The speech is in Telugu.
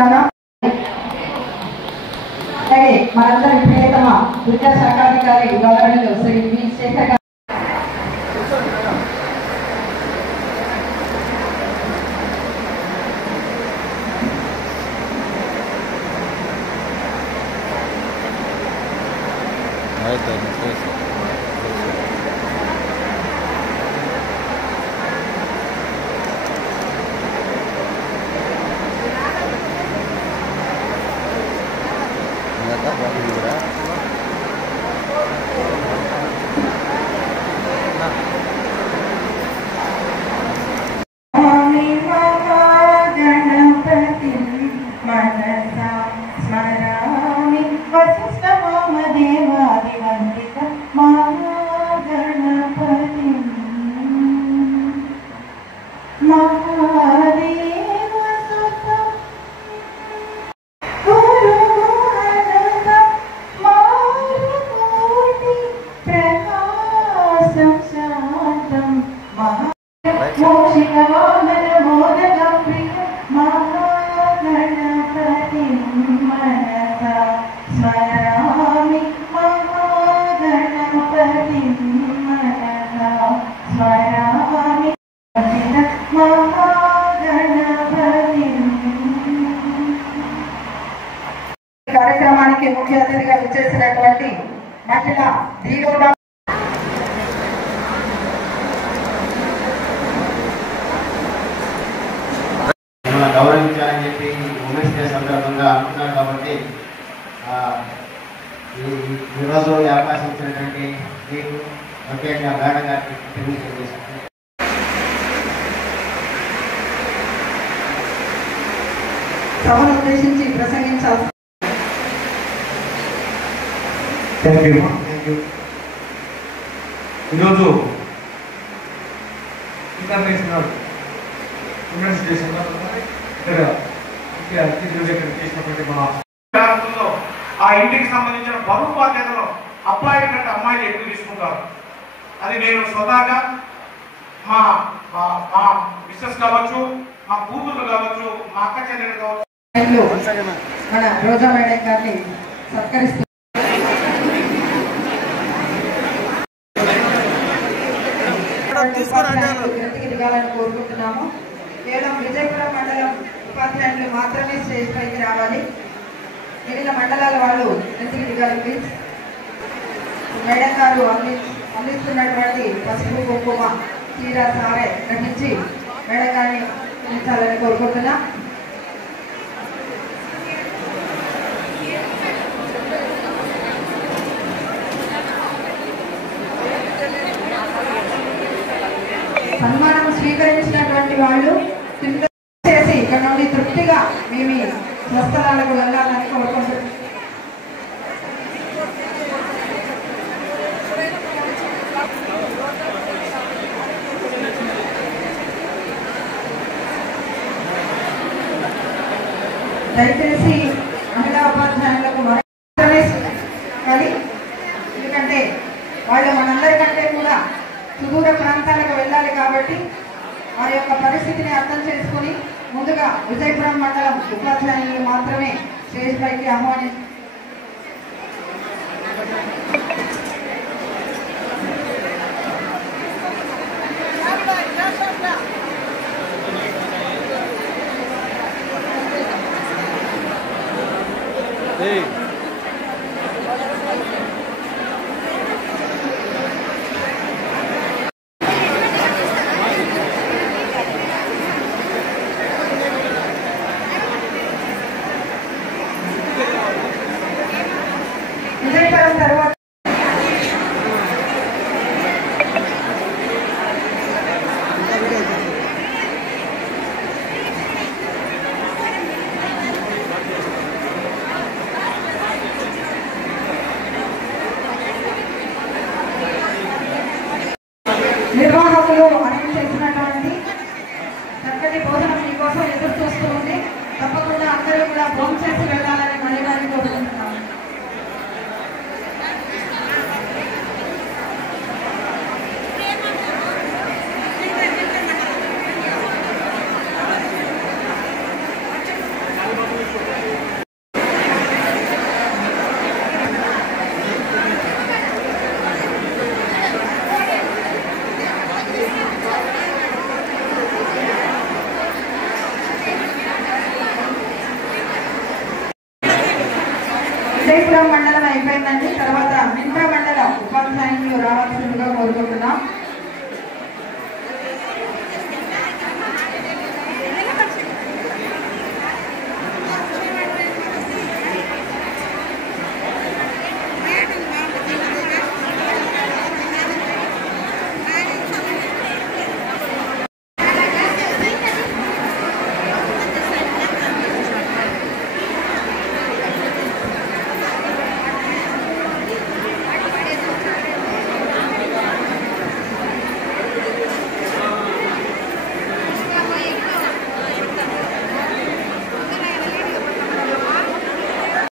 కోరుకుంటున్నాను. అలాగే మనందరి ప్రియతమ విద్యాశాఖాధికారి గవర్నర్ శ్రీ వి శేఖర్ కార్యక్రమానికి ముఖ్య అతిథిగా విచ్చేసినటువంటి మహిళ దీగోడ గౌరవించాలని చెప్పి ఉమెన్స్ డే సందర్భంగా అనుకున్నారు కాబట్టి ఈరోజు ఈ అవకాశం ఇచ్చినటువంటి మీకు ముఖ్యంగా మేడం గారికి తెలియజేస్తున్నాను. సభను ఉద్దేశించి ప్రసంగించాల్సి ఈరోజు ఇంటర్నేషనల్ ఉమెన్స్ డే సందర్భంగా ఇక్కడ చేసినటువంటి మన ఆ ఇంటికి సంబంధించిన బరువు బాధ్యతలు అబ్బాయి కంటే అమ్మాయిలు ఎక్కువ తీసుకుంటారు. అది నేను స్వతహాగా మా మా మిస్సెస్ కావచ్చు, మా కూతురు కావచ్చు, మా అక్క చెల్లెలు కావచ్చు, మన రోజా మేడం గారిని సత్కరిస్తూ దిగాలని కోరుకుంటున్నాము. కేవలం విజయపురం మండలం ఉపాధ్యాయులు మాత్రమే స్టేజ్ పైకి రావాలి. మిగిలిన మండలాల వాళ్ళు ఎందుకు దిగాలి ప్లీజ్. మేడం గారు అందిస్తున్నటువంటి పసుపు కుంకుమ చీర సారే గ్రహించి మేడం గారిని అందించాలని కోరుకుంటున్నా. సన్మానం స్వీకరించినటువంటి వాళ్ళు చేసి ఇక్కడ నుండి తృప్తిగా మేము స్వస్థలాలకు వెళ్ళాలని కోరుకుంటున్నాం. దయచేసి మహిళా ఉపాధ్యాయులకు మాత్రమే కానీ ఎందుకంటే వాళ్ళు మనందరికంటే కూడా సుదూర ప్రాంతాలకు వెళ్ళాలి కాబట్టి వారి యొక్క పరిస్థితిని అర్థం చేసుకుని ముందుగా విజయపురం మండలం ఉపాధ్యాయులు మాత్రమే స్టేజ్ పైకి ఆహ్వానిస్తారు.